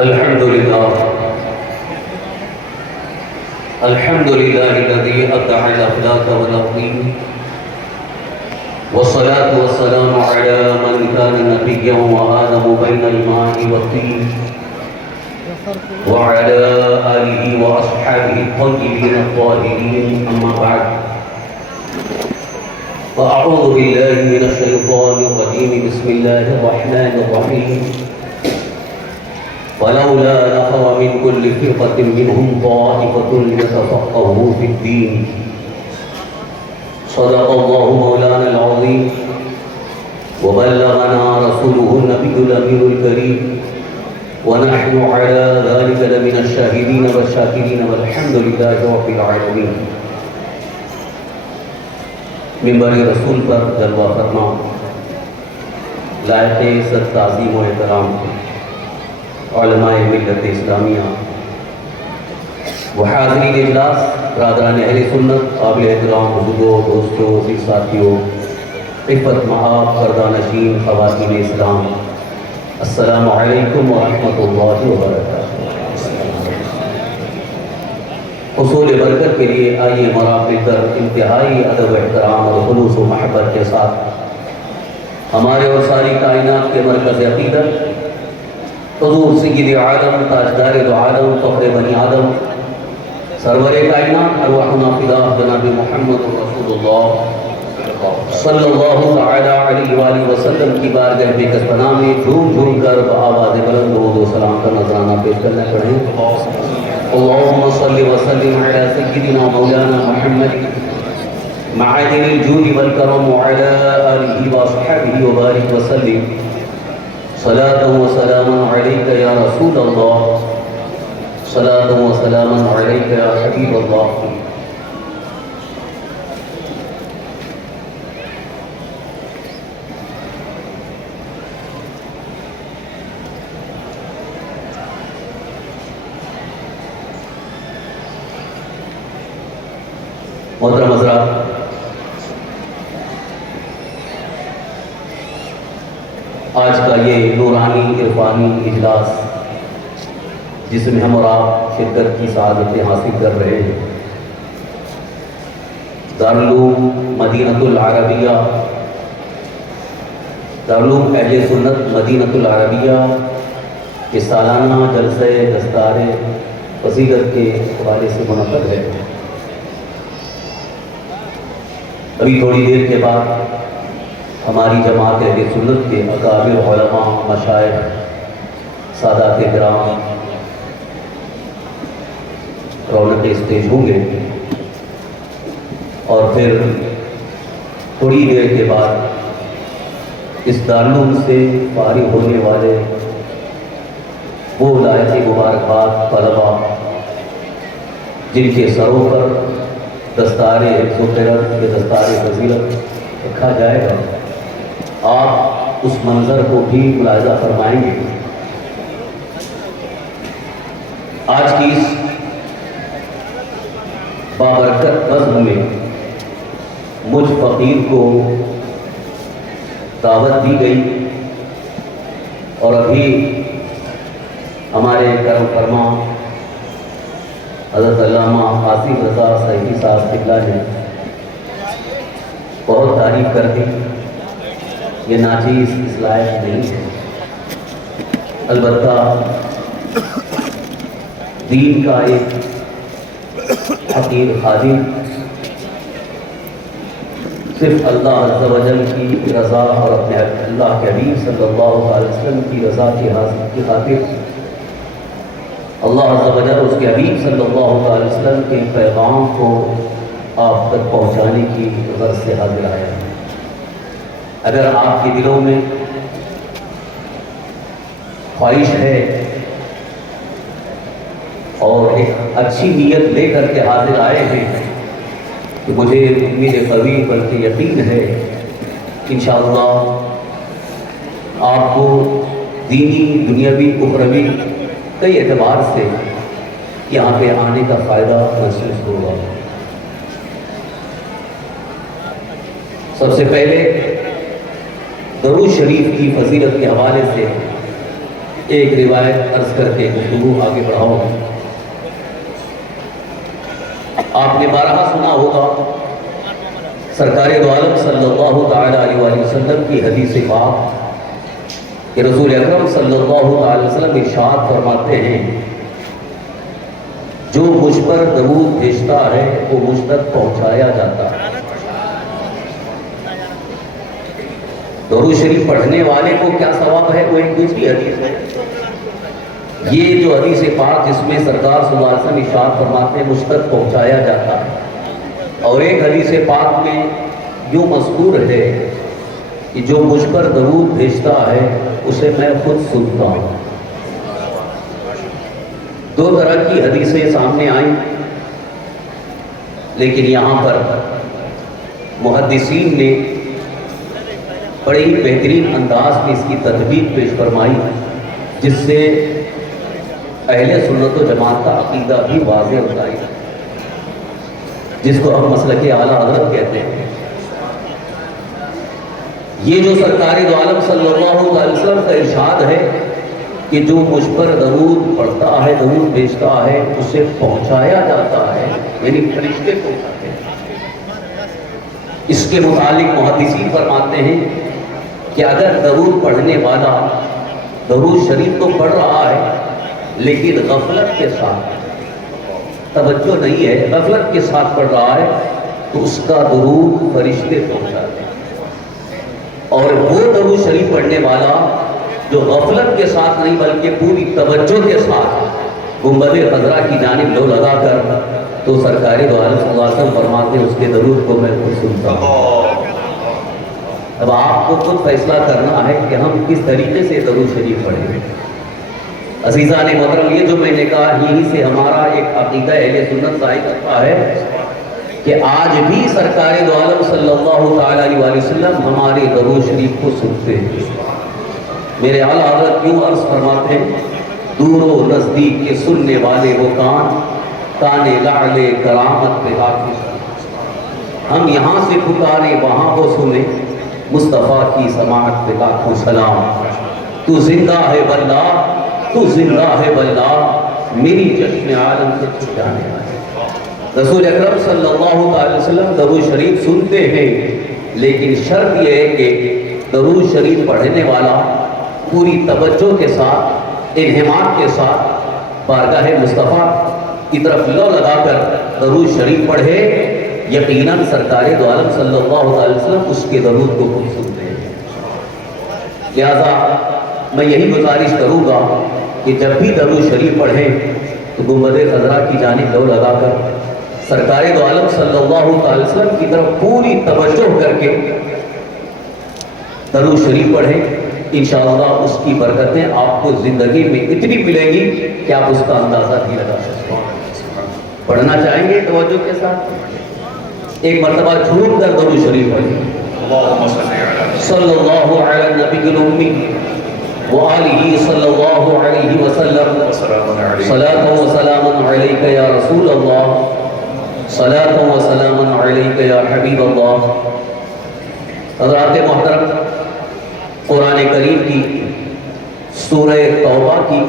الحمد لله الحمد لله الذي أبدع الأخلاق والأقيم، والصلاة والسلام على من كان نبيا وآدم بين الماء والطين، وعلى آله وأصحابه الطيبين الطاهرين، أما بعد، فأعوذ بالله من الشيطان الرجيم. بسم الله الرحمن الرحيم. فلولا نفر من كل فرقة منهم طائفة ليتفقهوا في الدين. صدق الله مولانا العظيم، وبلغنا رسوله النبي الأمين الكريم، ونحن على ذلك لمن الشاهدين والشاكرين، والحمد لله رب العالمين. منبر رسول پر جلوہ فرما لائق عزت تعظیم و احترام علماء ملت اسلامیہ و حاضرین اجلاس، برادران اہل سنت، قابل احترام بزرگوں، دوستوں، ساتھیوں، عفت محاب پردہ نشین خواتین اسلام، السلام علیکم ورحمۃ اللہ وبرکاتہ۔ حصول برکت کے لیے آئیے مراقب کر انتہائی ادب و احترام اور خلوص و محبت کے ساتھ ہمارے اور ساری کائنات کے مرکز عقیدت حضور سید عالم، تاجدار دو عالم، فخر بنی آدم، سرور کائنات، ارواحنا فدا جناب محمد رسول اللہ صلی اللہ تعالی علیہ وآلہ وسلم کی بارگاہ بے پناہ میں جھوم جھوم کر بآواز بلند درود و سلام کا نذرانہ پیش کرنا پڑھیں۔ اللہم صلی وسلم علی سیدنا مولانا محمد معادن الجود والکرم وعلی آلہ واصحابہ وبارک وسلم، صلاة و سلاما علیک یا رسول اللہ، صلاة و سلاما علیک یا حبیب اللہ۔ محترم حضرات، آج کا یہ نورانی عرفانی اجلاس جس میں ہم اور آپ شرکت کی سعادتیں حاصل کر رہے ہیں، دارالعلوم مدینۃ العربیہ، دارالعلوم اہل سنت مدینۃ العربیہ کے سالانہ جلسہ دستار فضیلت کے حوالے سے منعقد ہے۔ ابھی تھوڑی دیر کے بعد ہماری جماعت اہل سنت کے اکابر علماء، مشائخ، سادات کرام رونق اسٹیج ہوں گے، اور پھر تھوڑی دیر کے بعد اس دارالعلوم سے فارغ ہونے والے وہ لائق مبارکباد طلباء جن کے سروں پر دستار حفظ و قرت کے دستار فضیلت رکھا جائے گا، آپ اس منظر کو بھی ملاحظہ فرمائیں گے۔ آج کی اس بابرکت نظم میں مجھ فقیر کو دعوت دی گئی، اور ابھی ہمارے کرم فرما حضرت علامہ آصف رضا صحیفی صاحب قبلہ نے بہت تعریف کر دی۔ یہ ناچیز اس لائق نہیں ہے، البتہ دین کا ایک حقیر خادم صرف اللہ عز و جل کی رضا اور اپنے اللہ کے حبیب صلی اللہ علیہ وسلم کی رضا کی خاطر اللہ عز و جل اس کے حبیب صلی اللہ علیہ وسلم کے پیغام کو آپ تک پہنچانے کی غرض سے حاضر آیا ہے۔ اگر آپ کے دلوں میں خواہش ہے اور ایک اچھی نیت لے کر کے حاضر آئے ہیں، تو مجھے امید قوی بلکہ یقین ہے انشاءاللہ آپ کو دینی، دنیاوی، اخروی کئی اعتبار سے یہاں پہ آنے کا فائدہ محسوس ہوگا۔ سب سے پہلے درود شریف کی فضیلت کے حوالے سے ایک روایت عرض کر کے گفتگو آگے بڑھاؤ۔ آپ نے بارہا سنا ہوگا سرکار دو عالم صلی اللہ تعالیٰ علیہ وآلہ وسلم کی حدیث پاک کہ رسول اکرم صلی اللہ تعالی وسلم ارشاد فرماتے ہیں جو مجھ پر درود بھیجتا ہے وہ مجھ تک پہنچایا جاتا ہے۔ درود شریف پڑھنے والے کو کیا ثواب ہے وہ ایک دوسری حدیث ہے۔ یہ جو حدیث پاک جس میں سرکار صلی اللہ علیہ وسلم ارشاد فرماتے ہیں مجھ تک پہنچایا جاتا ہے، اور ایک حدیث پاک میں یوں مذکور ہے کہ جو مجھ پر درود بھیجتا ہے اسے میں خود سنتا ہوں۔ دو طرح کی حدیثیں سامنے آئیں، لیکن یہاں پر محدثین نے بڑے ہی بہترین انداز میں اس کی تطبیق پیش فرمائی، جس سے اہل سنت و جماعت کا عقیدہ بھی واضح ہوتا ہے، جس کو ہم مسلک اعلیٰ حضرت کہتے ہیں۔ یہ جو سرکار دو عالم صلی اللہ علیہ وسلم کا ارشاد ہے کہ جو مجھ پر درود پڑھتا ہے، درود بھیجتا ہے، اسے پہنچایا جاتا ہے، یعنی فرشتے پہنچاتے ہیں۔ اس کے متعلق محدثین فرماتے ہیں کہ اگر درود پڑھنے والا درود شریف تو پڑھ رہا ہے لیکن غفلت کے ساتھ، توجہ نہیں ہے، غفلت کے ساتھ پڑھ رہا ہے، تو اس کا درود فرشتے پہنچاتے ہیں۔ اور وہ درود شریف پڑھنے والا جو غفلت کے ساتھ نہیں بلکہ پوری توجہ کے ساتھ گنبد خضرا کی جانب لو لگا کر، تو سرکار دو عالم صلی اللہ علیہ وسلم فرماتے ہیں اس کے درود کو میں خود سنتا ہوں۔ اب آپ کو خود فیصلہ کرنا ہے کہ ہم کس طریقے سے درود شریف پڑھیں۔ عزیزان محترم، یہ جو میں نے کہا یہی سے ہمارا ایک عقیدہ اہل سنت ظاہر کرتا ہے کہ آج بھی سرکار دو عالم صلی اللہ تعالیٰ علیہ وآلہ وسلم ہمارے درود شریف کو سنتے ہیں۔ میرے اعلیٰ حضرت کیوں عرض فرماتے ہیں دور و نزدیک کے سننے والے وہ کان لعل کرامت پہ حافظ، ہم یہاں سے پکارے وہاں وہ سنے، مصطفیٰ کی سماعت پہ لاکھوں سلام، تو زندہ ہے واللہ، تو زندہ ہے واللہ، میری چشم عالم سے چھٹانے آئے۔ رسول اکرم صلی اللہ علیہ وسلم درود شریف سنتے ہیں، لیکن شرط یہ ہے کہ درود شریف پڑھنے والا پوری توجہ کے ساتھ، انہماک کے ساتھ بارگاہ مصطفیٰ کی طرف لو لگا کر درود شریف پڑھے۔ یقیناً سرکار دو عالم صلی اللہ علیہ وسلم اس کے درود کو خود سنتے ہیں۔ لہذا میں یہی گزارش کروں گا کہ جب بھی درود شریف پڑھیں تو گنبد خضرا کی جانب لو لگا کر سرکار دو عالم صلی اللہ علیہ وسلم کی طرف پوری توجہ کر کے درود شریف پڑھیں۔ انشاءاللہ اس کی برکتیں آپ کو زندگی میں اتنی ملیں گی کہ آپ اس کا اندازہ نہیں لگا سکتے۔ پڑھنا چاہیں گے توجہ کے ساتھ؟ ایک مرتبہ جھوم کر درود شریف پڑھیں۔ صلی اللہ علی النبی الامی وآلہ صلی اللہ علیہ وسلم، صلاۃ و سلام علیک یا رسول اللہ، صلاۃ و سلام علیک یا حبیب اللہ۔ حضرات محترم، قرآن کریم کی سورہ توبہ کی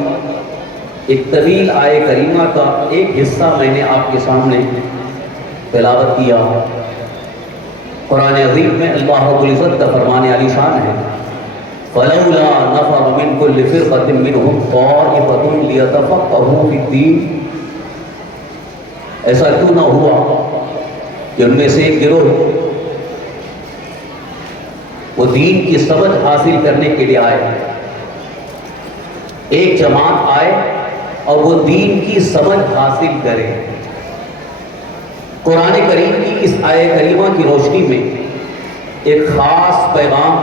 ایک طویل آیہ کریمہ کا ایک حصہ میں نے آپ کے سامنے تلاوت کیا۔ قرآن عظیم میں اللہ رب العزت کا فرمان عالی شان ہے فَلَوْلَا نَفَرَ مِنْ كُلِّ فِرْقَةٍ مِّنْهُمْ طَائِفَةٌ لِيَتَفَقَّهُوا فِي الدِّينِ۔ ایسا کیوں نہ ہوا کہ ان میں سے ایک گروہ وہ دین کی سمجھ حاصل کرنے کے لیے آئے، ایک جماعت آئے اور وہ دین کی سمجھ حاصل کرے۔ قرآن کریم کی اس آیہ کریمہ کی روشنی میں ایک خاص پیغام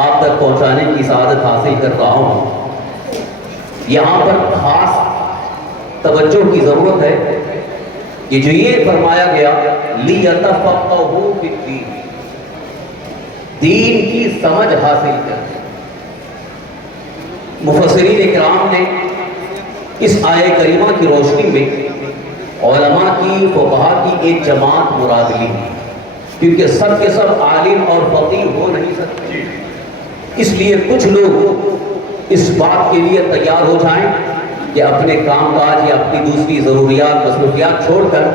آپ تک پہنچانے کی سعادت حاصل کر رہا ہوں۔ یہاں پر خاص توجہ کی ضرورت ہے کہ جو یہ فرمایا گیا لِيَتَفَقَّهُوا فِي الدِّينِ، دین کی سمجھ حاصل کر۔ مفسرین اکرام نے اس آیہ کریمہ کی روشنی میں علماء کی، فقہا کی ایک جماعت مراد لی، کیونکہ سب کے سب عالم اور فقیہ ہو نہیں سکتے، اس لیے کچھ لوگ اس بات کے لیے تیار ہو جائیں کہ اپنے کام کاج یا اپنی دوسری ضروریات مصروفیات چھوڑ کر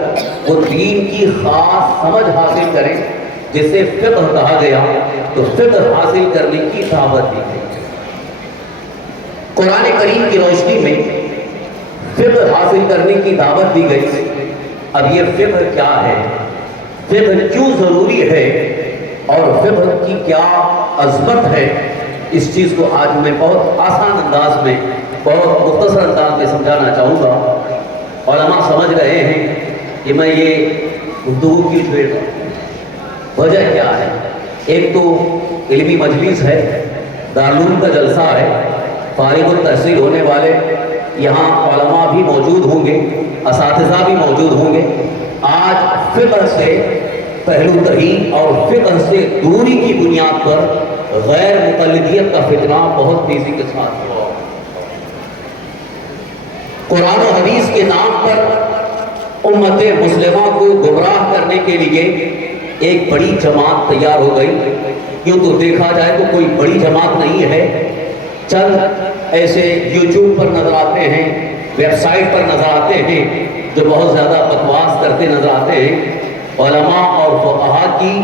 وہ دین کی خاص سمجھ حاصل کریں جسے فقہ کہا گیا، تو فقہ حاصل کرنے کی دعوت دی گئی۔ قرآن کریم کی روشنی میں فقہ حاصل کرنے کی دعوت دی گئی۔ اب یہ فقہ کیا ہے، فقہ کیوں ضروری ہے اور فقہ کی کیا عظمت ہے، اس چیز کو آج میں بہت آسان انداز میں، بہت مختصر انداز میں سمجھانا چاہوں گا۔ علماء سمجھ رہے ہیں کہ میں یہ گفتگو کیوں چھیڑ رہا ہوں، وجہ کیا ہے۔ ایک تو علمی مجلس ہے، دارالعلوم کا جلسہ ہے، فارغ التحصیل ہونے والے یہاں علماء بھی موجود ہوں گے، اساتذہ بھی موجود ہوں گے۔ آج فقہ سے پہلو ترین اور فقہ سے دوری کی بنیاد پر غیر مقلدیت کا فتنہ بہت تیزی کے ساتھ ہوا۔ قرآن و حدیث کے نام پر امت مسلمہ کو گمراہ کرنے کے لیے ایک بڑی جماعت تیار ہو گئی۔ یوں تو دیکھا جائے تو کوئی بڑی جماعت نہیں ہے، چند ایسے یوٹیوب پر نظر آتے ہیں، ویب سائٹ پر نظر آتے ہیں جو بہت زیادہ بکواس کرتے نظر آتے ہیں، علماء اور فقہاء کی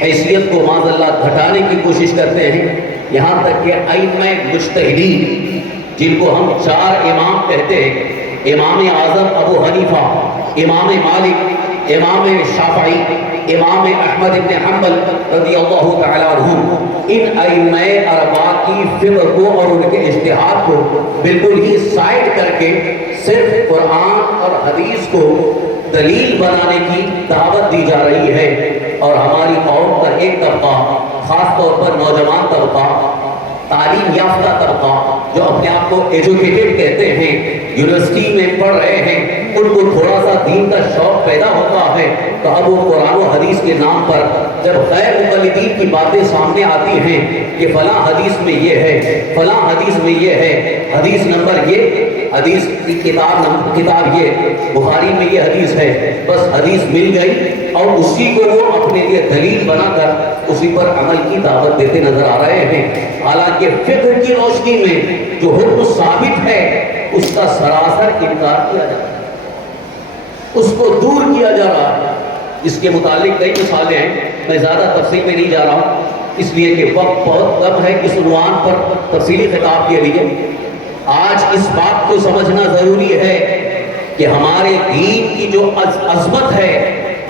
حیثیت کو معاذ اللہ گھٹانے کی کوشش کرتے ہیں، یہاں تک کہ ائمہ مجتہدین جن کو ہم 4 امام کہتے ہیں، امام اعظم ابو حنیفہ، امام مالک، امام شافعی، امام احمد بن حنبل رضی اللہ تعالیٰ عنہ، ان ائمہ اربعہ کی فقہ کو اور ان کے اجتہاد کو بالکل ہی سائڈ کر کے صرف قرآن اور حدیث کو دلیل بنانے کی دعوت دی جا رہی ہے۔ اور ہماری قوم کا ایک طبقہ، خاص طور پر نوجوان طبقہ، تعلیم یافتہ طبقہ جو اپنے آپ کو ایجوکیٹڈ کہتے ہیں، یونیورسٹی میں پڑھ رہے ہیں، ان کو تھوڑا سا دین کا شوق پیدا ہوتا ہے تو اب وہ قرآن و حدیث کے نام پر جب غیر مقلدین کی باتیں سامنے آتی ہیں کہ فلاں حدیث میں یہ ہے، فلاں حدیث میں یہ ہے، حدیث نمبر یہ، حدیث کی کتاب یہ، بخاری میں یہ حدیث ہے، بس حدیث مل گئی اور اسی کو وہ اپنے لیے دلیل بنا کر اسی پر عمل کی دعوت دیتے نظر آ رہے ہیں۔ حالانکہ فقہ کی روشنی میں جو حکم ثابت ہے اس کا سراسر انکار کیا جا رہا ہے، اس کو دور کیا جا رہا ہے۔ اس کے متعلق کئی مثالیں ہیں، میں زیادہ تفصیل میں نہیں جا رہا ہوں اس لیے کہ وقت بہت کم ہے اس عنوان پر تفصیلی خطاب کے لیے۔ آج اس بات کو سمجھنا ضروری ہے کہ ہمارے دین کی جو عظمت ہے،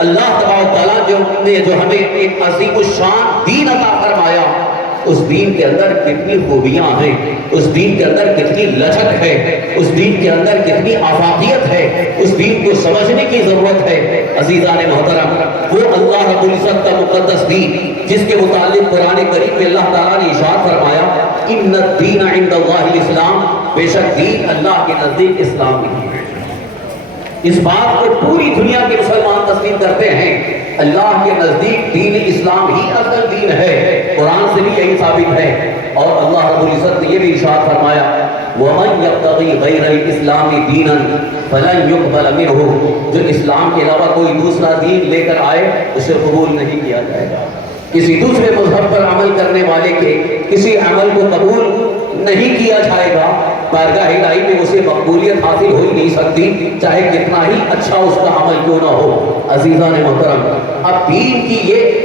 اللہ تبارک و تعالیٰ نے جو ہمیں ایک عظیم الشان دین عطا فرمایا، اس دین کے اندر کتنی خوبیاں ہیں، اس دین کے اندر کتنی لچک ہے، اس دین کے اندر کتنی آفاقیت ہے، اس دین کو سمجھنے کی ضرورت ہے۔ عزیزان محترم، وہ اللہ رب العزت کا مقدس دین جس کے متعلق قرآن کریم میں اللہ تعالیٰ نے ارشاد فرمایا، ان الدین عند اللہ الاسلام، بے شک دین اللہ کے نزدیک اسلام ہی ہے۔ اس بات کو پوری دنیا کے مسلمان تسلیم کرتے ہیں، اللہ کے نزدیک دین اسلام ہی اصل دین ہے، قرآن سے بھی یہی ثابت ہے۔ اور اللہ رب العزت نے یہ بھی ارشاد فرمایا، وَمَن يَبْتَغِي غَيْرَ الْإِسْلَامِ دِينًا فَلَن يُقْبَلَ مِنْهُ، جو اسلام کے علاوہ کوئی دوسرا دین لے کر آئے اسے قبول نہیں کیا جائے گا۔ کسی دوسرے مذہب پر عمل کرنے والے کے کسی عمل کو قبول نہیں کیا جائے گا، بارگاہ الہی میں اسے مقبولیت حاصل ہو ہی نہیں سکتی، چاہے کتنا ہی اچھا اس کا عمل کیوں نہ ہو۔ عزیزان محترم، اب دین کی یہ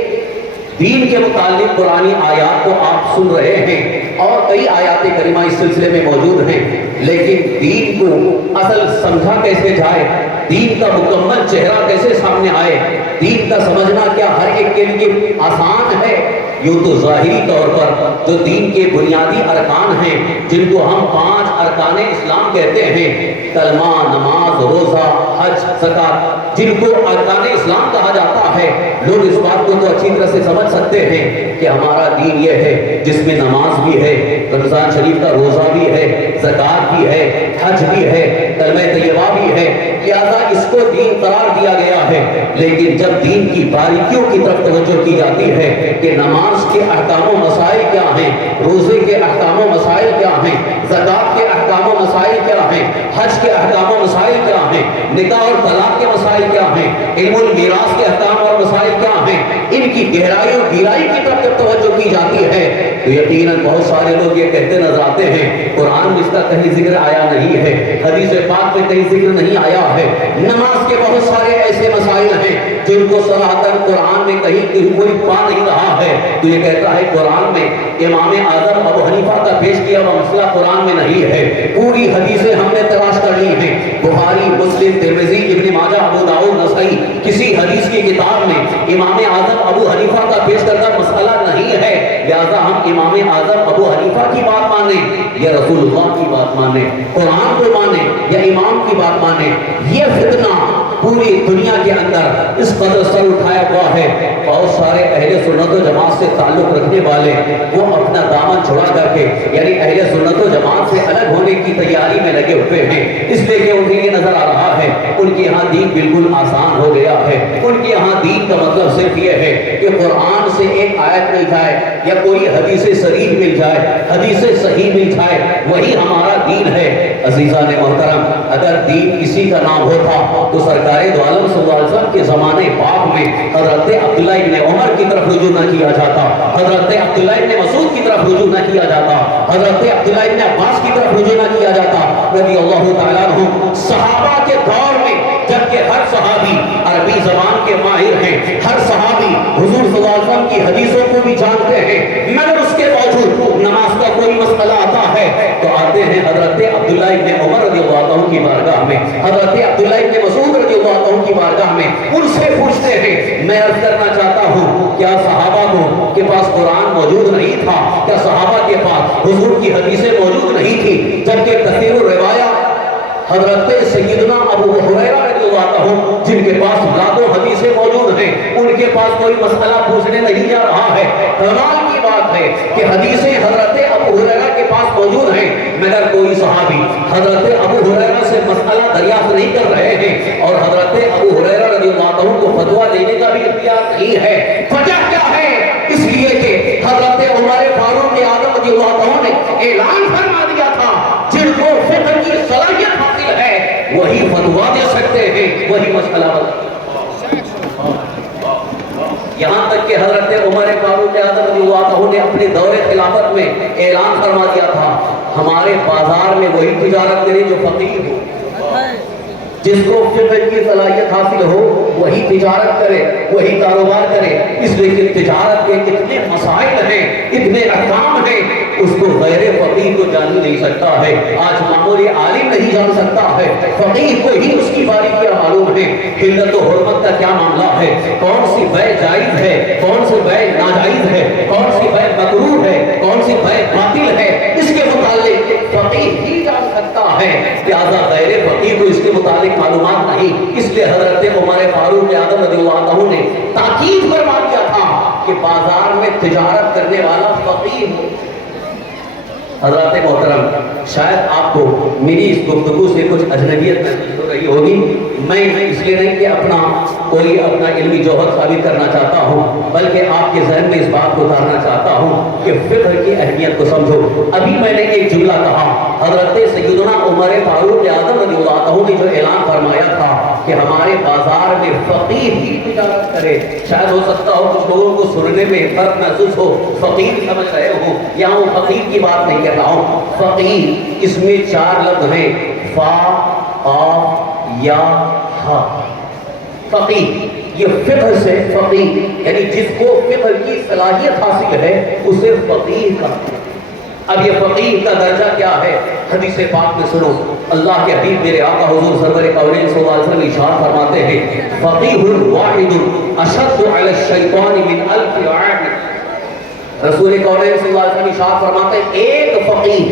دین کے متعلق قرآنی آیات کو آپ سن رہے ہیں اور کئی آیات کریمہ اس سلسلے میں موجود ہیں، لیکن دین کو اصل سمجھا کیسے جائے، دین کا مکمل چہرہ کیسے سامنے آئے، دین کا سمجھنا کیا ہر ایک کے لیے آسان ہے؟ یوں تو ظاہری طور پر جو دین کے بنیادی ارکان ہیں، جن کو ہم 5 ارکان اسلام کہتے ہیں، کلمہ، نماز، روزہ، حج، زکوٰۃ، جن کو ارکان اسلام کہا جاتا ہے، لوگ اس بات کو تو اچھی طرح سے سمجھ سکتے ہیں کہ ہمارا دین یہ ہے جس میں نماز بھی ہے، رمضان شریف کا روزہ بھی ہے، زکوٰۃ بھی ہے، حج بھی ہے، کلمہ طیبہ بھی ہے، لہذا اس کو دین قرار دیا گیا ہے۔ لیکن جب دین کی باریکیوں کی طرف توجہ کی جاتی ہے کہ نماز کے احکام و مسائل کیا ہیں، روزے کے احکام و مسائل کیا ہیں، زکوٰۃ کے احکام و مسائل کیا ہیں، حج کے احکام و مسائل کیا ہیں، نکاح اور طلاق کے مسائل کیا ہیں، علم المیراث کے احکام اور مسائل کیا ہیں، ان کی گہرائی اور گہرائی کی طرف جب توجہ کی جاتی ہے تو یقیناً بہت سارے لوگ یہ کہتے نظر آتے ہیں قرآن میں اس کا کہیں ذکر آیا نہیں ہے، حدیث پاک میں کہیں ذکر نہیں آیا ہے۔ نماز کے بہت سارے ایسے مسائل ہیں جن کو صراحتاً قرآن میں کہیں کوئی پا نہیں رہا ہے، تو یہ کہتا ہے قرآن میں امام اعظم ابو حنیفہ کا پیش کیا ہوا مسئلہ قرآن میں نہیں ہے۔ پوری حدیثیں ہم نے تلاش کر لی ہیں، بخاری، مسلم، ترمذی، ابن ماجہ، ابو داؤد، نسائی، کسی حدیث کی کتاب میں امام اعظم ابو حنیفہ کا پیش کردہ مسئلہ نہیں ہے، لہذا ہم امام اعظم ابو حنیفہ کی بات مانیں یا رسول اللہ کی بات مانیں، قرآن کو مانیں یا امام کی بات مانیں۔ یہ فتنہ پوری دنیا کے اندر اس قدر سر اٹھایا ہوا ہے، بہت سارے اہل سنت و جماعت سے تعلق رکھنے والے وہ اپنا دامن چھڑا کر کے یعنی اہل سنت و جماعت سے الگ ہونے کی تیاری میں لگے ہوئے ہیں، اس لیے کہ انہیں یہ نظر آ رہا ہے ان کے یہاں دین بالکل آسان ہو گیا ہے، ان کے یہاں دین کا مطلب صرف یہ ہے کہ قرآن سے ایک آیت مل جائے یا کوئی حدیث صریح مل جائے، حدیث صحیح مل جائے، وہی ہمارا دین ہے۔ عزیزان محترم، اگر دین کسی کا نام ہوتا تو سرکار دو عالم صلی اللہ علیہ وسلم کے زمانے پاک میں حضرت عبداللہ ابن عمر کی طرف رجوع نہ کیا جاتا، حضرت عبداللہ ابن مسعود کی طرف رجوع نہ کیا جاتا، حضرت عبداللہ ابن عباس کی طرف رجوع نہ کیا جاتا رضی اللہ تعالیٰ عنہ۔ صحابہ کے دور میں جبکہ ہر صحابی عربی زبان کے ماہر ہیں، ہر صحابی حضور صلی اللہ علیہ وسلم کی حدیثوں کو بھی جانتے ہیں، مگر اس کے باوجود نماز کا کوئی مسئلہ آتا ہے تو آتے ہیں حضرت عبداللہ ابن عمر رضی اللہ عنہ کی بارگاہ میں، حضرت عبداللہ ابن مسعود رضی اللہ عنہ کی بارگاہ میں، ان سے پوچھتے ہیں میں عرض کرنا چاہتا ہوں کیا صحابہ کو کے پاس قرآن موجود نہیں تھا، کیا صحابہ کے پاس حضور کی حدیثیں موجود نہیں تھی، جبکہ کثیر الروایات حضرت سیدنا ابو ہریرہ رضی اللہ عنہ جن کے پاس لاکھوں حدیثیں موجود ہیں ان کے پاس کوئی مسئلہ پوچھنے نہیں جا رہا ہے۔ کمال کی بات ہے کہ حدیثیں حضرت ابو ہریرہ کے پاس موجود ہیں مگر کوئی صحابی حضرت ابو ہریرہ سے مسئلہ دریافت نہیں کر رہے ہیں اور حضرت ابو ہریرہ رضی اللہ عنہ کو فتویٰ دینے کا بھی اختیار نہیں ہے۔ وجہ کیا ہے؟ اس لیے کہ حضرت عمر فاروق اعظم رضی اللہ عنہ نے اعلان فرما دیا تھا جن کو فقہ کی صلاحیت حاصل ہے وہی فتویٰ دے سکتے ہیں، وہی مسئلہ یہاں تک کہ حضرت عمر فاروق اعظم رضی اللہ عنہ نے اپنے دور خلافت میں اعلان فرما دیا تھا ہمارے بازار میں وہی تجارت کرے جو فقیر ہو، جس کو فقہ کی صلاحیت حاصل ہو وہی تجارت کرے، وہی کاروبار کرے، اس لیے کہ تجارت کے اتنے مسائل ہیں، اتنے احکام ہیں، اس کو غیر فقیر کو جان نہیں سکتا ہے، آج معمولی عالم نہیں جان سکتا ہے، فقیر کو ہی اس کی باریکیاں معلوم ہے، حلت و حرمت کا کیا معاملہ ہے، کون سی بیع جائز ہے، کون سی بیع ناجائز ہے، کون سی بیع مکروہ ہے، کون سی بیع باطل ہے، اس کے متعلق فقیر ہی جان سکتا ہے، لہذا غیر فقیر کو اس کے متعلق معلومات نہیں، اس لیے حضرت عمر فاروق اعظم رضی اللہ عنہ نے تاکید فرما دیا تھا کہ بازار میں تجارت کرنے والا فقیر ہو۔ حضرات محترم، شاید آپ کو میری اس گفتگو سے کچھ اجنبیت محسوس ہو رہی ہوگی، میں اس لیے نہیں کہ اپنا علمی جوہر ثابت کرنا چاہتا ہوں بلکہ آپ کے ذہن میں اس بات کو اتارنا چاہتا ہوں کہ فقہ کی اہمیت کو سمجھو۔ ابھی میں نے ایک جملہ کہا، حضرت سیدنا عمر فاروق اعظم رضی اللہ عنہ نے جو اعلان فرمایا تھا کہ ہمارے بازار میں فقیر ہی تجارت کرے، شاید ہو سکتا ہو کچھ لوگوں کو سننے میں فرق محسوس ہو، فقیر سمجھ رہے ہو، یہاں وہ فقیر کی بات نہیں کر رہا ہوں، فقیر اس میں 4 لفظ ہیں، فا، قاف، یا، ہا، فقیر، یہ فقہ سے فقیر یعنی جس کو فقہ کی صلاحیت حاصل ہے اسے فقیر کہتے ہیں۔ اب یہ فقیر کا درجہ کیا ہے؟ حدیث پاک میں سنو، اللہ کے حبیب میرے آقا حضور سرور کونین صلی اللہ علیہ وسلم ارشاد فرماتے ہیں فقیہ واحد اشد علی الشیطان من 1000 عابد۔ رسول کونین صلی اللہ علیہ وسلم ارشاد فرماتے ہیں ایک فقیر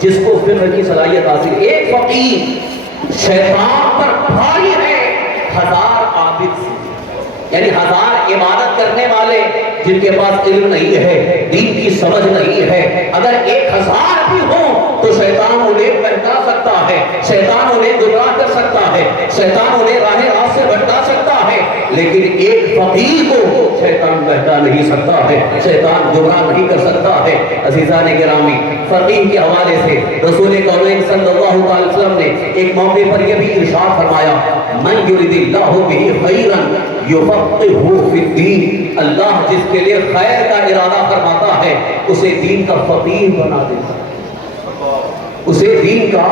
جس کو فقہ کی صلاحیت حاصل، ایک فقیر شیطان پر بھاری ہے 1000 عابد سے، یعنی 1000 عبادت کرنے والے جن کے پاس علم نہیں ہے، دین کی سمجھ نہیں ہے، اگر 1000 بھی ہوں تو شیطان انہیں بہکا سکتا ہے، شیطان انہیں گمراہ کر سکتا ہے، شیطان انہیں راہ راست سے بھٹکا سکتا ہے، لیکن ایک فقیر کو شیطان بہکا نہیں سکتا ہے، شیطان گمراہ نہیں کر سکتا ہے۔ عزیزان گرامی، فقیہ کے حوالے سے رسول کونین صلی اللہ علیہ وسلم نے ایک موقع پر یہ بھی ارشاد فرمایا، من یرید اللہ بہ خیرا یفقہہ فی الدین، اللہ جس کے لیے خیر کا ارادہ فرماتا ہے اسے دین کا فقیہ بنا دیتا ہے، اسے دین کا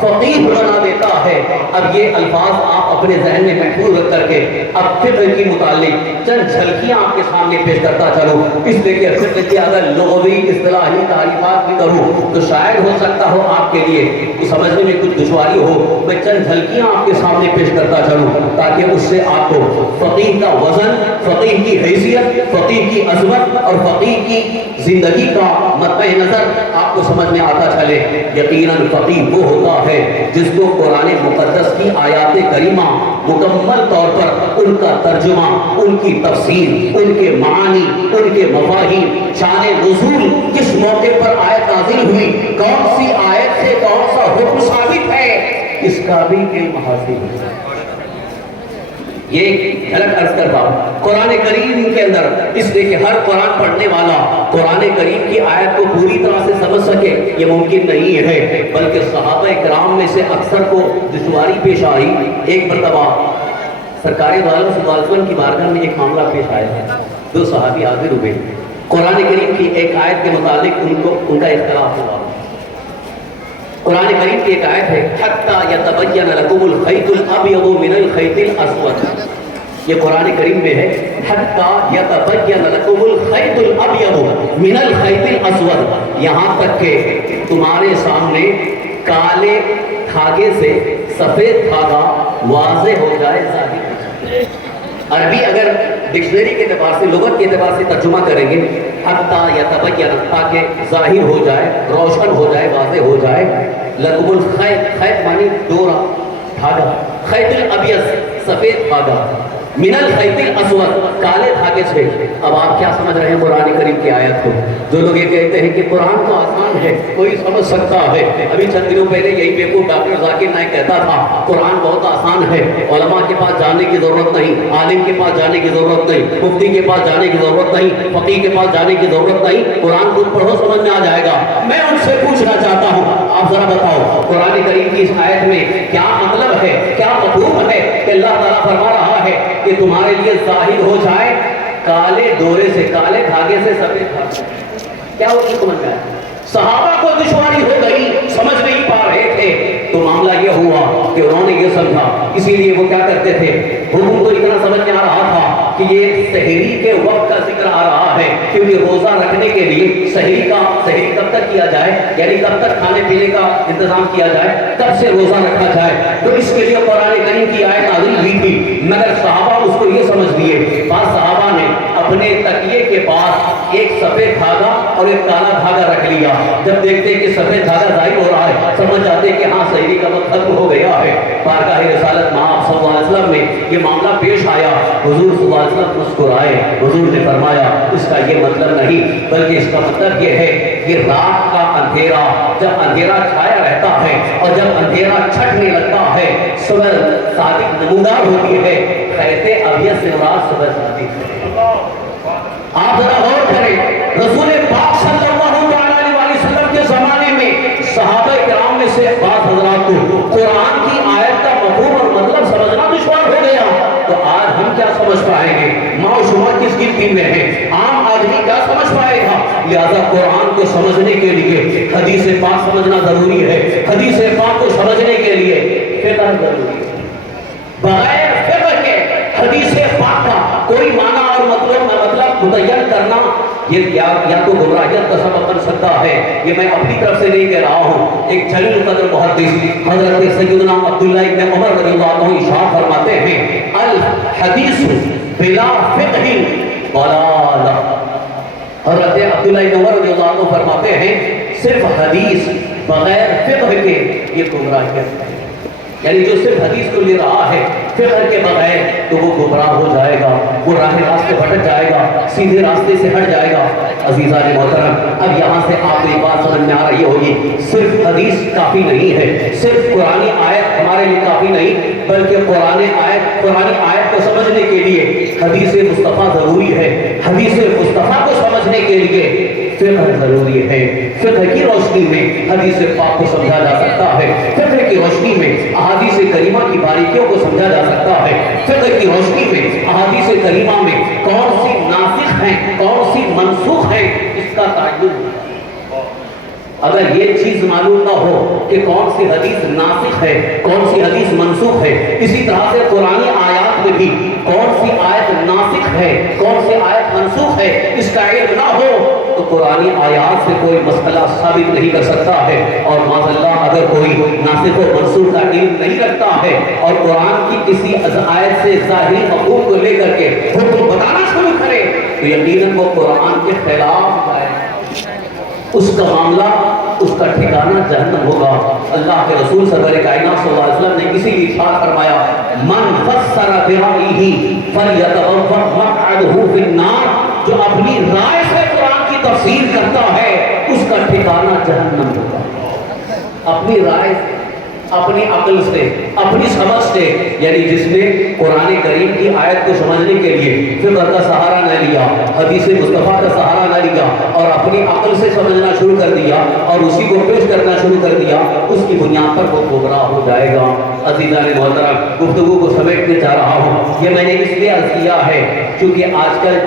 فقیہ بنا دیتا ہے۔ اب یہ الفاظ آپ اپنے ذہن میں محفوظ رکھ کر کے اب فقہ کی متعلق چند جھلکیاں آپ کے سامنے پیش کرتا چلوں، اس لیے کہ فقہ کی اگر لغوی اصطلاحی تعریفات بھی کروں تو شاید ہو سکتا ہو آپ کے لیے سمجھنے میں کچھ دشواری ہو۔ میں چند جھلکیاں آپ کے سامنے پیش کرتا چلوں تاکہ اس سے آپ کو فقیہ کا وزن، فقیہ کی حیثیت، فقیہ کی عظمت اور فقیہ کی زندگی کا مطمع نظر آپ کو سمجھ میں آتا چلے۔ یقیناً فقیہ وہ ہوتا ہے جس کو قرآن مقدس کی آیات کریمہ مکمل طور پر ان کا ترجمہ، ان کی تفسیر، ان کے معانی، ان کے مفاہیم، شان نزول، کس موقع پر آیت نازل ہوئی، کون سی آیت سے کون سا حکم ثابت ہے، اس کا بھی علم حاصل ہے۔ یہ جھلک عرض کرتا ہوں قرآن کریم کے اندر، اس لیے کہ ہر قرآن پڑھنے والا قرآن کریم کی آیت کو پوری طرح سے سمجھ سکے یہ ممکن نہیں ہے، بلکہ صحابہ اکرام میں سے اکثر کو دشواری پیش آئی۔ ایک مرتبہ سرکار دو عالم صلی اللہ علیہ وسلم کی بارگاہ میں ایک معاملہ پیش آیا، دو صحابی حاضر ہوئے، قرآن کریم کی ایک آیت کے متعلق ان کا اختلاف ہوا۔ قرآن کریم کی ایک آیت ہے حتی یتبین لکم الخیط الابیض من الخیط الاسود، یہ قرآن کریم میں ہے حتی یتبین لکم الخیط الابیض من الخیط الاسود، یہاں تک کہ تمہارے سامنے کالے دھاگے سے سفید دھاگا واضح ہو جائے، ظاہر ہو جائے۔ عربی اگر ڈکشنری کے اعتبار سے، لغت کے اعتبار سے ترجمہ کریں گے حتی یتبین، تاکہ ظاہر ہو جائے، روشن ہو جائے، واضح ہو جائے، لکم الخیط، خیط مانی ڈورا، دھاگا، خیط الابیض سفید دھاگا، من الخیط الاسود کالے دھاگے سے۔ اب آپ کیا سمجھ رہے ہیں قرآن کریم کی آیت کو؟ جو لوگ یہ کہتے ہیں کہ قرآن تو آسان ہے، کوئی سمجھ سکتا ہے، ابھی چند دنوں پہلے یہی بیوقوف ڈاکٹر ذاکر نائک کہتا تھا قرآن بہت آسان ہے، علماء کے پاس جانے کی ضرورت نہیں، عالم کے پاس جانے کی ضرورت نہیں، مفتی کے پاس جانے کی ضرورت نہیں، فقیہ کے پاس جانے کی ضرورت نہیں، قرآن خود پڑھو سمجھ میں آ جائے گا۔ میں ان سے پوچھنا چاہتا ہوں آپ ذرا بتاؤ قرآن کریم کی اس آیت میں کیا مطلب ہے، کیا مفہوم ہے کہ اللہ تعالیٰ فرما رہا ہے کہ تمہارے لیے ظاہر ہو جائے کالے دورے سے، کالے دھاگے سے سفید دھاگے، کیا وہ سمجھ میں آیا؟ صحابہ کو دشواری ہو گئی، سمجھ نہیں پا رہے تھے، تو معاملہ یہ ہوا کہ انہوں نے یہ سمجھا، اسی لیے وہ کیا کرتے تھے، حکم تو اتنا سمجھ میں آ رہا تھا کہ یہ سحری کے وقت کا ذکر آ رہا ہے، کیونکہ روزہ رکھنے کے لیے سحری کب تک کیا جائے، یعنی کب تک کھانے پینے کا انتظام کیا جائے، کب سے روزہ رکھا جائے، تو اس کے لیے قرآن کریم کی آیت نازل ہوئی تھی، مگر صحابہ اس کو یہ سمجھ لیے، بعض صحابہ نے اپنے تکیے کے پاس ایک سفید دھاگا اور ایک کالا دھاگا رکھ لیا، جب دیکھتے کہ سفید دھاگا ظاہر ہو رہا ہے سمجھ جاتے کہ ہاں سحری کا وقت ختم ہو گیا ہے۔ بارگاہ رسالت آپ صلی اللہ علیہ وسلم میں یہ معاملہ پیش آیا، حضور صلی اللہ علیہ وسلم مسکرائے، حضور نے فرمایا اس کا یہ مطلب نہیں، بلکہ اس کا مطلب یہ ہے کہ رات کا اندھیرا، جب اندھیرا چھایا رہتا ہے اور جب اندھیرا چھٹنے لگتا ہے، صبح صادق نمودار ہوتی ہے، خیط ابیض سے رات صبح جاتی ہے۔ آپ ذرا غور کریں، رسول پاک صلی اللہ علیہ وسلم کے زمانے میں صحابہ کرام میں سے بعض حضرات کو قرآن کی آیت کا مفہوم اور مطلب سمجھنا دشوار ہو گیا، تو آج ہم کیا سمجھ پائیں گے؟ ماں و شمار کس گنتی میں ہے، عام آدمی کیا سمجھ پائے گا؟ لہذا قرآن کو سمجھنے کے لیے حدیث پاک سمجھنا ضروری ہے، حدیث پاک کو سمجھنے کے لیے فقہ ضروری ہے۔ بغیر فقہ کے حدیث پاک کا کوئی معنی اور مطلب متعین کرنا یہ یا تو گمراہیت کا سبب بن سکتا ہے، یہ میں اپنی طرف سے نہیں کہہ رہا ہوں۔ ایک جلیل قدر محدث حضرت سیدنا عبداللہ ابن عمر رضی اللہ عنہ ارشاد فرماتے ہیں الحدیث بلا فقہ ضلالہ، حضرت عبداللہ ابن عمر رضی اللہ عنہ فرماتے ہیں صرف حدیث بغیر فقہ کے یہ گمراہیت ہے، یعنی جو صرف حدیث کو لے رہا ہے فقہ کے بغیر تو وہ گمراہ ہو جائے گا، وہ راہ راستے بھٹک جائے گا، سیدھے راستے سے ہٹ جائے گا۔ عزیزان محترم، اب یہاں سے آپ کو ایک بات سمجھ میں آ رہی ہوگی، صرف حدیث کافی نہیں ہے، صرف قرآن آیت ہمارے لیے کافی نہیں، بلکہ قرآن آیت کو سمجھنے کے لیے حدیث مصطفیٰ ضروری ہے، حدیث سمجھنے کے لیے فقہ ضروری ہے. فقہ کی روشنی میں حدیث پاک کو سمجھا جا سکتا ہے. فقہ کی روشنی میں احادیث کریمہ کی باریکیوں کو سمجھا جا سکتا ہے. فقہ کی روشنی میں احادیث کریمہ میں کون سی ناسخ ہیں کون سی منسوخ ہیں اس کا تعین. اگر یہ چیز معلوم نہ ہو کہ کون سی حدیث ناسخ ہے کون سی حدیث منسوخ ہے، اسی طرح سے قرآنی آیات میں بھی کون سی آیت ناسخ ہے کون سی آیت منسوخ ہے اس کا علم نہ ہو تو قرآنی آیات سے کوئی مسئلہ ثابت نہیں کر سکتا ہے. اور معاذ اللہ اگر کوئی ناسخ و منسوخ کا علم نہیں رکھتا ہے اور قرآن کی کسی آیت سے ظاہری مفہوم کو لے کر کے حکم بتانا شروع کرے تو یقیناً وہ قرآن کے خلاف ہے. اس کا معاملہ اس کا ٹھکانہ جہنم ہوگا. اللہ کے رسول سرور کائنات صلی اللہ علیہ وسلم نے اسی لیے ارشاد فرمایا من فسر برائیہ فلیتبوأ مقعدہ فی النار. جو اپنی رائے سے قرآن کی تفسیر کرتا ہے اس کا ٹھکانہ جہنم ہوگا. اپنی رائے سے اپنی عقل سے اپنی سمجھ سے، یعنی جس نے قرآن کریم کی آیت کو سمجھنے کے لیے فقہ کا سہارا نہ لیا حدیث مصطفیٰ کا سہارا نہ لیا اور اپنی عقل سے سمجھنا شروع کر دیا اور اسی کو پیش کرنا شروع کر دیا اس کی بنیاد پر وہ گمراہ ہو جائے گا. عزیزان محترم گفتگو کو سمیٹنے جا رہا ہوں. یہ میں نے اس لیے عرض کیا ہے کیونکہ آج کل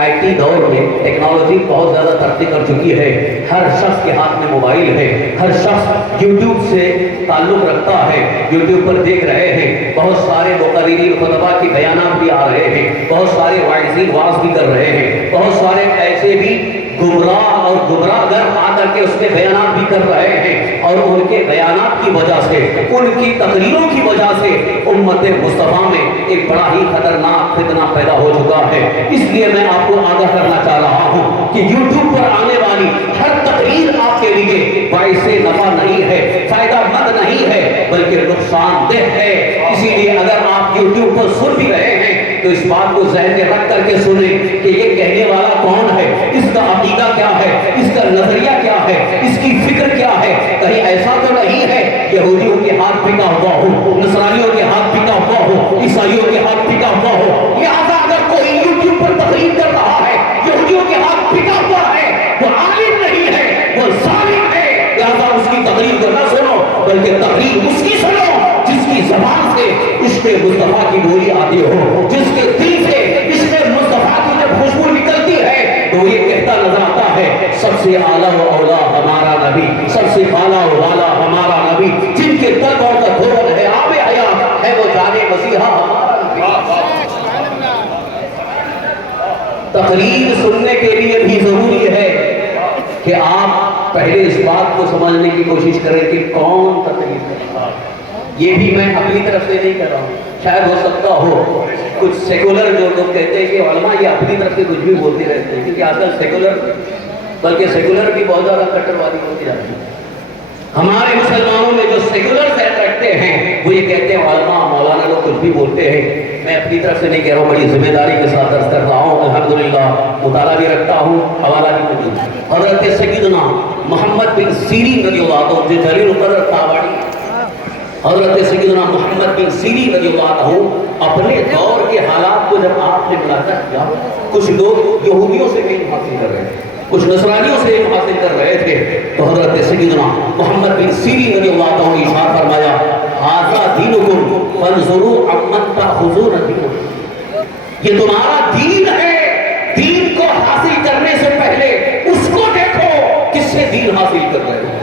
آئی ٹی دور میں ٹیکنالوجی بہت زیادہ ترقی کر چکی ہے. ہر شخص کے ہاتھ میں موبائل ہے. ہر شخص یوٹیوب سے تعلق رکھتا ہے. یوٹیوب پر دیکھ رہے ہیں بہت سارے مقررین خطبہ کی بیانات بھی آ رہے ہیں. بہت سارے واعظین واعظ بھی کر رہے ہیں. بہت سارے ایسے بھی گمراہ اور گمراہ گر آ کر کے اس کے بیانات بھی کر رہے ہیں. اور ان کے بیانات کی وجہ سے ان کی تقریروں کی وجہ سے امت مصطفیٰ میں ایک بڑا ہی خطرناک فتنہ پیدا ہو چکا ہے. اس لیے میں آپ کو آگاہ کرنا چاہ رہا ہوں کہ یوٹیوب پر آنے والی ہر تقریر آپ کے لیے باعث نفع نہیں ہے فائدہ مند نہیں ہے بلکہ نقصان دہ ہے. اسی لیے اگر آپ یوٹیوب پر سن بھی رہے ہیں تو اس بات کو ذہن میں رکھ کر کے سنیں کہ یہ کہنے والا کون ہے، اس کا عقیدہ کیا ہے، اس کا نظریہ کیا ہے، اس کی فکر کیا ہے. کہیں ایسا تو نہیں ہے یہودیوں کے ہاتھ پھکا ہوا ہو، نصرانیوں کے ہاتھ پھکا ہوا ہو، عیسائیوں کے ہاتھ پھکا ہوا ہو. لہٰذا اگر کوئی یوٹیوب پر تقریر کر رہا ہے یہودیوں کے ہاتھ پھکا ہوا ہے وہ عالم نہیں ہے وہ ظالم ہے. لہٰذا اس کی تقریر کو نہ سنو بلکہ تقریر اس کی سنو جس کی زبان سے عشق مصطفیٰ کی بولی آتی ہو، جس کے دل سے عشق مصطفیٰ کی جب خوشبو نکلتی ہے تو یہ کہتا نظر آتا ہے سب سے اعلیٰ و اولا ہمارا نبی، سب سے بالا و والا ہمارا نبی، جن کے طلبوں کا دھون ہے آب حیات ہے وہ جانے مسیحا ہمارا نبی. تقریر سننے کے لیے بھی ضروری ہے کہ آپ پہلے اس بات کو سمجھنے کی کوشش کریں کہ کون تقریر کرتا ہے. یہ بھی میں اپنی طرف سے نہیں کر رہا ہوں. شاید ہو سکتا ہو کچھ سیکولر جو لوگ کہتے ہیں کہ علماء یہ اپنی طرف سے کچھ بھی بولتے رہتے ہیں کیونکہ آج کل سیکولر بلکہ سیکولر بھی بہت زیادہ کٹروادی ہوتی جاتی ہے. ہمارے مسلمانوں میں جو سیکولر ذہن رکھتے ہیں وہ یہ کہتے ہیں علماء مولانا لوگ کچھ بھی بولتے ہیں. میں اپنی طرف سے نہیں کہہ رہا ہوں، بڑی ذمہ داری کے ساتھ عرض کر رہا ہوں. الحمدللہ مطالعہ بھی رکھتا ہوں، حوالہ بھی موجود ہے. حضرت سیدنا محمد بن سیرین رضی اللہ عنہ جو جلیل القدر تابعی، حضرت سیدنا محمد بن سیرین رضی اللہ عنہ اپنے دور کے حالات کو جب آپ نے ملاحظہ کیا کچھ لوگ یہودیوں سے علم حاصل کر رہے تھے کچھ نصرانیوں سے علم حاصل کر رہے تھے تو حضرت سیدنا محمد بن سیرین رضی اللہ عنہ نے ارشاد فرمایا ھذا دینکم فانظروا عمن تأخذون دینکم. یہ تمہارا دین ہے، دین کو حاصل کرنے سے پہلے اس کو دیکھو کس سے دین حاصل کر رہے ہو،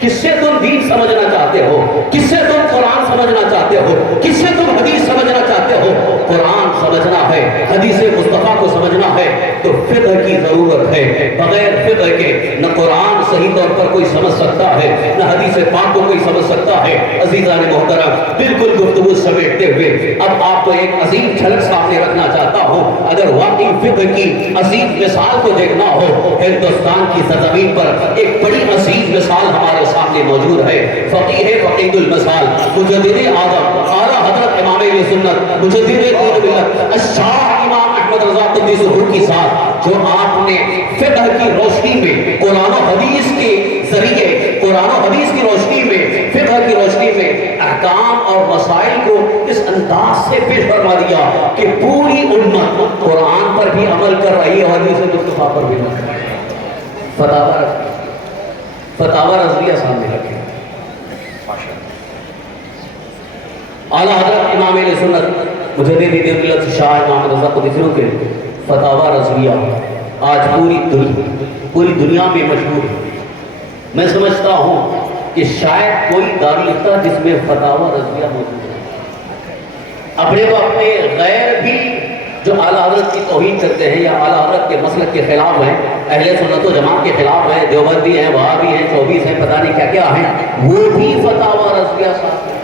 کس سے تم دین سمجھنا چاہتے ہو، کس سے تم قرآن سمجھنا چاہتے ہو، کس سے تم حدیث سمجھنا چاہتے ہو. قرآن سمجھنا ہے، حدیث مصطفیٰ کو سمجھنا ہے تو فقہ کی ضرورت ہے. بغیر فقہ کے نہ قرآن صحیح طور پر کوئی سمجھ سکتا ہے نہ حدیث پاک کو کوئی سمجھ سکتا ہے. عزیزان محترم بالکل گفتگو سمیٹتے ہوئے اب آپ کو ایک عظیم جھلک سامنے رکھنا چاہتا ہوں. اگر واقعی فقہ کی عظیم مثال کو دیکھنا ہو ہندوستان کی سرزمین پر ایک بڑی عظیم مثال ہمارے سامنے موجود ہے. فقیہ فقید المثال مجدد اعظم اعلیٰ حضرت امام سنت مجدد دین ملت الشاہ امام احمد رضا قدس روح کی ساتھ جو آپ نے فقہ کی روشنی میں قرآن و حدیث کے ذریعے قرآن و حدیث کی روشنی میں فقہ کی روشنی میں احکام اور مسائل کو اس انداز سے پیش فرما دیا کہ پوری امت قرآن پر بھی عمل کر رہی ہے اور حدیث مصطفیٰ پر بھی عمل کر رہی ہے۔ فتاوی رضویہ سامنے رکھے، اعلیٰ حضرت امام اہل سنت مجدد ملت شاہ امام رضا قدسی کے فتاوی رضویہ آج پوری دنیا میں مشہور ہے۔ میں سمجھتا ہوں کہ شاید کوئی دارالفتہ جس میں فتاوی رضویہ موجود ہے۔ اپنے غیر بھی جو اعلیٰ حضرت کی توہین کرتے ہیں یا اعلیٰ حضرت کے مسلک کے خلاف ہیں، اہل سنت و جماعت کے خلاف ہیں، دیوبندی ہیں، وہابی ہیں، چوبیس ہیں، پتہ نہیں کیا کیا ہیں، وہ بھی فتاوی رضویہ ساتھ ہیں۔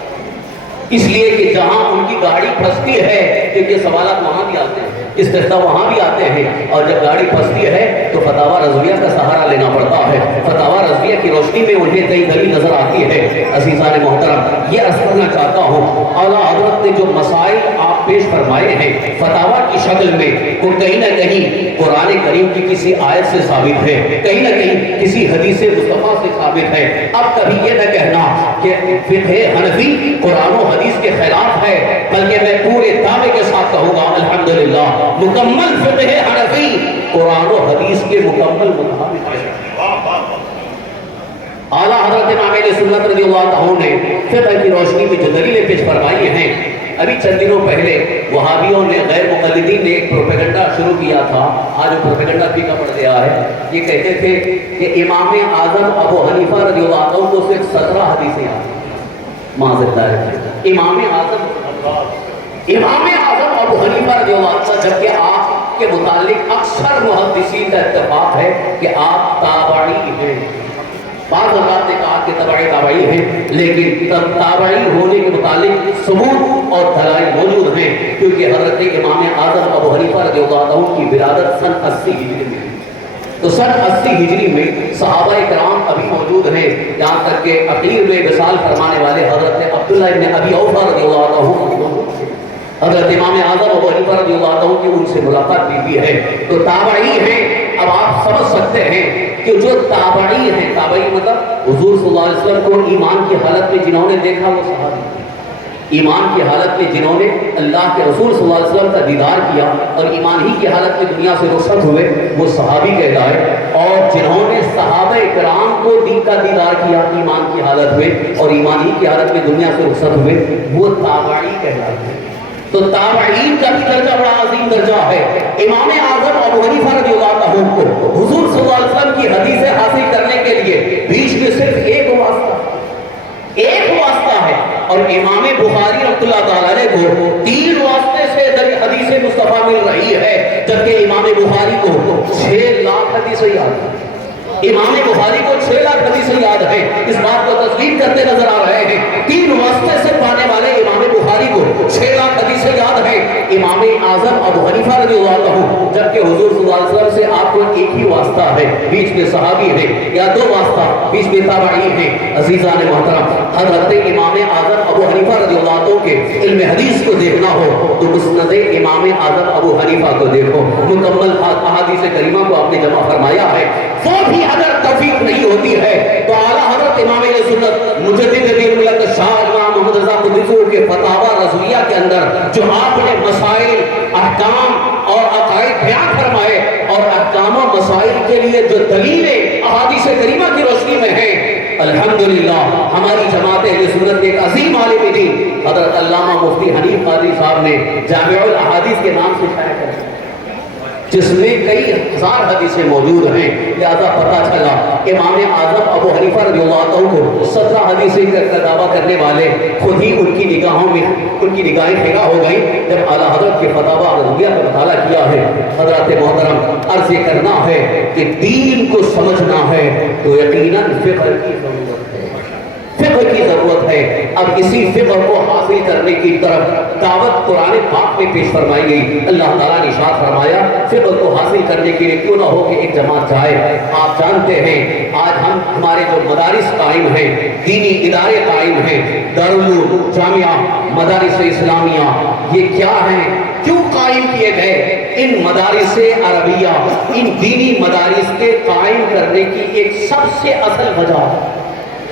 اس لیے کہ جہاں ان کی گاڑی پھنستی ہے، کیونکہ سوالات وہاں بھی آتے ہیں، استفتاء وہاں بھی آتے ہیں، اور جب گاڑی پھنستی ہے تو فتاوی رضویہ کا سہارا لینا پڑتا ہے۔ فتاوی رضویہ کی روشنی میں انہیں کئی دلیل نظر آتی ہے۔ عزیزان محترم، یہ عرض کرنا چاہتا ہوں، اعلیٰ حضرت نے جو مسائل آپ پیش فرمائے ہیں فتاوی کی شکل میں، وہ کہیں نہ کہیں قرآن کریم کی کسی آیت سے ثابت ہے، کہیں نہ کہیں کسی حدیث مصطفیٰ سے ثابت ہے۔ اب کبھی یہ نہ کہنا کہ فقہ حنفی قرآن و حدیث کے خلاف ہے، بلکہ میں پورے دعوے کے ساتھ کہوں گا الحمدللہ مکمل فقہ حنفی قرآن و حدیث کے مکمل مطابق ہے۔ اعلیٰ حضرت امام اہل سنت رضی اللہ عنہ نے فقہ کی روشنی میں جو دلیلیں پیش فرمائی ہیں، ابھی چند دنوں پہلے وہابیوں نے، غیر مقلدین نے ایک پروپیگنڈا شروع کیا تھا، آج وہ پروپیگنڈا پھیکا پڑ گیا ہے۔ یہ کہتے تھے کہ امام اعظم ابو حنیفہ رضی اللہ عنہ کو صرف 17 حدیثیں آتی ہیں، معذرت ہے، امام اعظم ابو حنیفہ رضی اللہ عنہ، جبکہ آپ کے متعلق اکثر محدثین کا اتفاق ہے کہ آپ تابعی ہیں۔ بعض حضرات نے کہا کہ تابعی ہیں، لیکن تابعی ہونے کے متعلق ثبوت اور دلائل موجود ہیں، کیونکہ حضرت امام اعظم ابو حنیفہ رضی اللہ عنہ کی ولادت سن 80 ہجری میں، تو سن 80 ہجری میں صحابہ کرام ابھی موجود ہیں، یہاں تک کہ اخیر میں وصال فرمانے والے حضرت عبداللہ ابن ابی اوفا رضی اللہ عنہ، حضرت امام اعظم ابو حنیفہ رضی اللہ عنہ کی ان سے ملاقات بھی ہے، تو تابعی ہیں۔ اب آپ سمجھ سکتے ہیں کہ جو تابعی ہیں، تابعی مطلب حضور صلی اللہ علیہ وسلم کو ایمان کی حالت میں جنہوں نے دیکھا وہ صحابی، ایمان کی حالت میں جنہوں نے اللہ کے رسول صلی اللہ علیہ وسلم کا دیدار کیا اور ایمان ہی کی حالت میں دنیا سے رخصت ہوئے وہ صحابی کہلائے، اور جنہوں نے صحابہ کرام کو دین کا دیدار کیا ایمان کی حالت میں اور ایمان ہی کی حالت میں دنیا سے رخصت ہوئے وہ تابعی کہلاتے ہیں۔ تو تابعین کا بھی درجہ بڑا عظیم درجہ ہے۔ امام اعظم ابو حنیفہ رضی اللہ عنہ کو حضور صلی اللہ علیہ وسلم کی حدیثیں حاصل کرنے کے لیے بیچ میں صرف ایک واسطہ ہے، اور امام بخاری رحمۃ اللہ تعالیٰ علیہ کو 3 واسطے سے حدیث مصطفیٰ مل رہی ہے، جبکہ امام بخاری کو 6 لاکھ حدیثیں یاد ہیں۔ امام بخاری کو 6 لاکھ حدیثیں یاد ہیں، اس بات کو تسلیم کرتے نظر آ رہے ہیں۔ 3 واسطے سے پانے والے امام بخاری کو 6 لاکھ حدیثیں یاد ہیں، امام اعظم ابو حنیفہ رضی اللہ عنہ، جبکہ حضور صلی اللہ علیہ وسلم سے آپ کو ایک ہی واسطہ ہے، بیچ میں صحابی ہے، یا 2 واسطہ، بیچ میں تابعی ہیں۔ عزیزان محترم، حضرت امام اعظم ابو حنیفہ رضی اللہ عنہ کے علم حدیث کو دیکھنا ہو تو مسند امام اعظم ابو حنیفہ کو دیکھو، مکمل احادیث کریمہ کو آپ نے جمع فرمایا ہے۔ وہ بھی اگر توفیق نہیں ہوتی ہے تو اعلیٰ حضرت امام اہل سنت مجدد ملت شاہ امام محمد رضا قدسی کے فتاوی رضویہ کے اندر جو آپ نے مسائل، احکام اور عقائد بیان فرمائے، اور احکام و مسائل کے لیے جو دلیلیں احادیث کریمہ کی روشنی میں ہیں، الحمدللہ ہماری جماعت اہل سنت کے ایک عظیم عالم دین حضرت علامہ مفتی حنیف قادری صاحب نے جامع الاحادیث کے نام سے شائع کیا، جس میں کئی ہزار حدیثیں موجود ہیں، لہذا پتہ چلا امام اعظم ابو حنیفہ رضی اللہ عنہ کو 17 حدیثیں کا دعویٰ کرنے والے خود ہی ان کی نگاہیں پھیرا ہو گئی جب اعلیٰ حضرت کے فتاوی رضویہ کا مطالعہ کیا ہے۔ حضرات محترم، عرض یہ کرنا ہے کہ دین کو سمجھنا ہے تو یقیناً فقہ کی ضرورت ہے۔ اب اسی فقہ کو حاصل کرنے کی طرف دعوت قرآن پاک میں پیش فرمائی گئی۔ اللہ تعالیٰ نے ارشاد فرمایا فقہ کو حاصل کرنے کے لیے کیوں نہ ہو کہ ایک جماعت جائے۔ آپ جانتے ہیں آج ہمارے جو مدارس قائم ہیں، دینی ادارے قائم ہیں، دارالعلوم، جامعہ، مدارس اسلامیہ، یہ کیا ہیں، کیوں قائم کیے گئے؟ ان مدارس عربیہ، ان دینی مدارس کے قائم کرنے کی ایک سب سے اصل وجہ،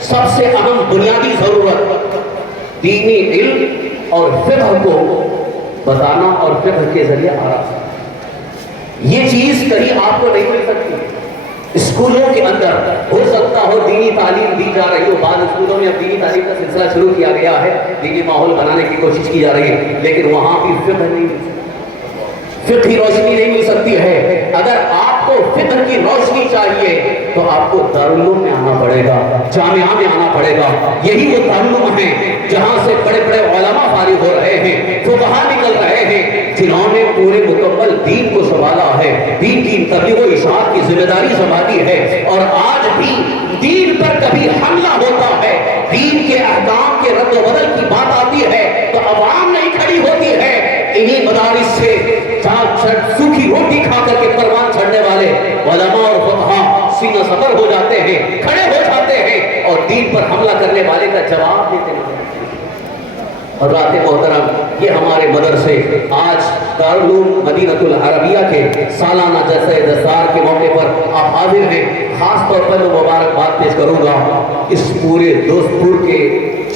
سب سے اہم بنیادی ضرورت دینی علم اور فقہ کو بتانا اور فقہ کے ذریعے آراستہ. یہ چیز کہیں آپ کو نہیں مل سکتی. اسکولوں کے اندر ہو سکتا ہو دینی تعلیم دی جا رہی ہو، بعض اسکولوں میں اب دینی تعلیم کا سلسلہ شروع کیا گیا ہے، دینی ماحول بنانے کی کوشش کی جا رہی ہے، لیکن وہاں بھی فقہ نہیں مل سکتی، فقہ کی روشنی نہیں مل سکتی ہے. اگر آپ کو فقہ کی روشنی چاہیے تو آپ کو دارالعلوم میں آنا پڑے گا، جامعہ میں آنا پڑے گا. یہی وہ دارالعلوم ہیں جہاں سے بڑے بڑے علماء فارغ ہو رہے ہیں، فقہا نکل رہے ہیں، جنہوں نے پورے مکمل دین کو سنبھالا ہے، دین کی تبلیغ و اشاعت کی ذمہ داری سنبھالی ہے. اور آج بھی دین پر کبھی حملہ ہوتا ہے، دین کے احکام کے رد و بدل کی بات آتی ہے تو عوام نہیں کھڑی ہوتی ہے. انہی مدارس سے سوکھی روٹی کھا کر کے پروان چڑھنے والے علماء اور فقہا سینہ سفر ہو جاتے ہیں، کھڑے ہو جاتے ہیں اور دین پر حملہ کرنے والے کا جواب دیتے ہیں. حضرات محترم، یہ ہمارے مدرسے آج دارالعلوم مدینہ العربیہ کے سالانہ جلسہ دستار کے موقع پر آپ حاضر ہیں. خاص طور پر میں مبارکباد پیش کروں گا اس پورے دوستپور کے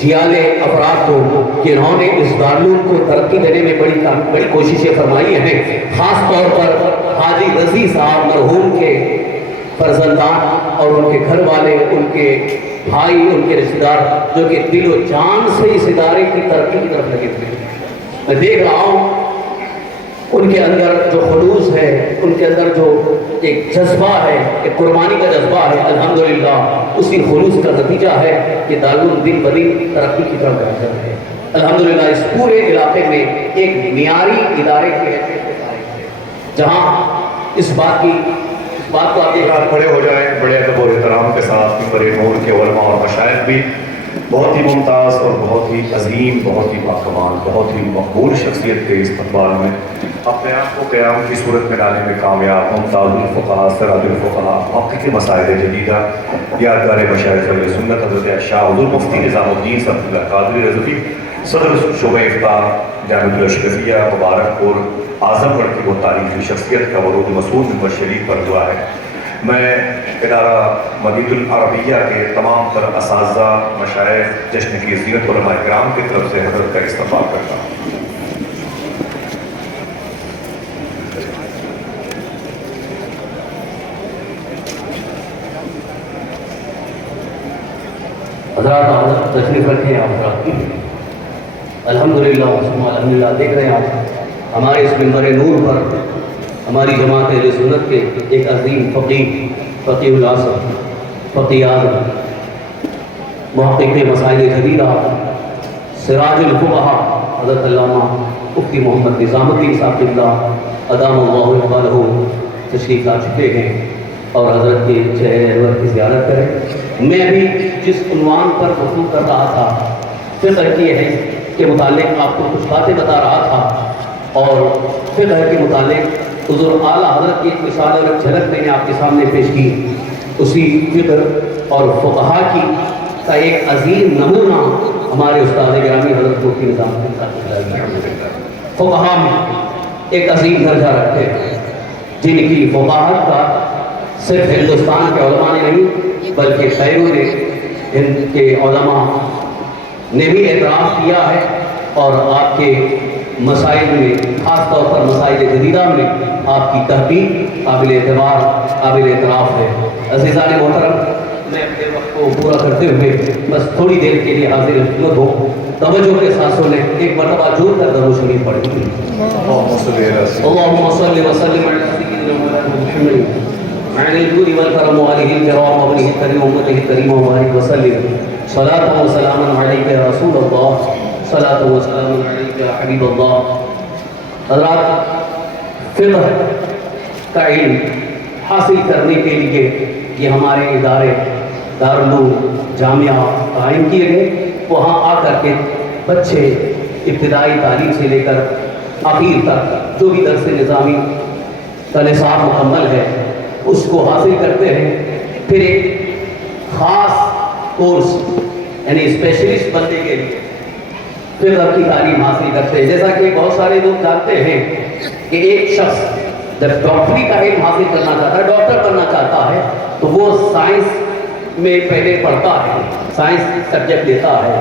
جیالے افراد کو کہ انہوں نے اس دارالعلوم کو ترقی دینے میں بڑی کوششیں فرمائی ہیں. خاص طور پر حاجی رضی صاحب مرحوم کے فرزندان اور ان کے گھر والے، ان کے بھائی، ان کے رشتہ دار جو کہ دل و جان سے اس ادارے کی ترقی کی طرف لگے تھے. میں دیکھ رہا ہوں ان کے اندر جو خلوص ہے، ان کے اندر جو ایک جذبہ ہے، ایک قربانی کا جذبہ ہے، الحمدللہ اسی خلوص کا نتیجہ ہے کہ دارالعلوم دن بدن ترقی کی طرف بڑھ رہا ہے. الحمدللہ اس پورے علاقے میں ایک معیاری ادارے کے حیثیت سے قائم ہے جہاں اس بات کو آپ دیکھ کھڑے ہو جائیں بڑے ادب اور احترام کے ساتھ. بڑے نور کے علماء اور مشائخ بھی بہت ہی ممتاز اور بہت ہی عظیم، بہت ہی باکمال، بہت ہی مقبول شخصیت کے استقبال میں اپنے آپ کو قیام کی صورت میں لانے میں کامیاب ممتاز الفقہاء، سراج الفقہاء، حقیقی مسائل جدیدہ، یادگار مشائخ اہل سنت حضرت شاہ حضور مفتی نظام الدین صاحب اللہ قادری رضوی، صدر شعبہ افتاح جامعۃ الاشرفیہ مبارک پور اعظم گڑھ کی وہ تاریخی شخصیت کا ورود مسعود نمبر شریف پر ہوا ہے. میں ادارہ مدینہ العربیہ کے تمام تر اساتذہ، مشائخ، جشن کی زینت علماء کرام کی طرف سے حضرت کا استقبال کرتا ہوں. حضرات تشریف رکھیں. آپ الحمدللہ الحمدللہ دیکھ رہے ہیں آپ ہمارے اس منبر نور پر ہماری جماعت اہل سنت کے ایک عظیم فقیہ الاصل، فقیہ اعظم، محقق مسائل جدیدہ، سراج الفقہاء حضرت علامہ مفتی محمد نظام الدین صاحب اللہ ادام اللہ علیہ تشریف لا چکے ہیں اور حضرت کے چہرے انور کی زیارت کریں. میں بھی جس عنوان پر گفتگو کر رہا تھا فقہ کی ہے کے متعلق آپ کو کچھ باتیں بتا رہا تھا اور فقہ کے متعلق حضور اعلیٰ حضرت کی ایک مثال اور ایک جھلک میں نے آپ کے سامنے پیش کی. اسی فقہ اور فقہا کی کا ایک عظیم نمونہ ہمارے استاد گرامی حضرت مفتی نظام الدین صاحب فقہا میں ایک عظیم درجہ رکھتے ہیں جن کی فقاہت کا صرف ہندوستان کے علماء نے نہیں بلکہ بیرون ہند کے علماء نے بھی اعتراف کیا ہے اور آپ کے مسائل میں خاص طور پر مسائل جدیدہ میں آپ کی تحقیق قابل اعتبار قابل اعتراف ہے. عزیزان محترم، میں اپنے وقت کو پورا کرتے ہوئے بس تھوڑی دیر کے لیے حاضر خدمت ہو. توجہ کے ساتھ سنیں، ایک مرتبہ جور کر درود شریف پڑھیں. اللهم صل وسلم على سيدنا محمد وعلى الجود والكرم وآله الكرام وابنه الكريم وامته الكريمه وبارك وسلم صلاة وسلاما عليك يا رسول الله، صلاة وسلاما عليك يا حبيب الله. حضرات، فقہ کا علم حاصل کرنے کے لیے یہ ہمارے ادارے دارالعلوم جامعہ قائم کیے گئے. وہاں آ کر کے بچے ابتدائی تعلیم سے لے کر آخر تک جو بھی درس نظامی کا نصاب مکمل ہے اس کو حاصل کرتے ہیں. پھر ایک خاص کورس یعنی اسپیشلسٹ بننے کے لیے فقہ کی تعلیم حاصل کرتے ہیں. جیسا کہ بہت سارے لوگ جانتے ہیں کہ ایک شخص جب ڈاکٹری کا علم حاصل کرنا چاہتا ہے، ڈاکٹر بننا چاہتا ہے، تو وہ سائنس میں پہلے پڑھتا ہے، سائنس سبجیکٹ لیتا ہے.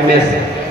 MS,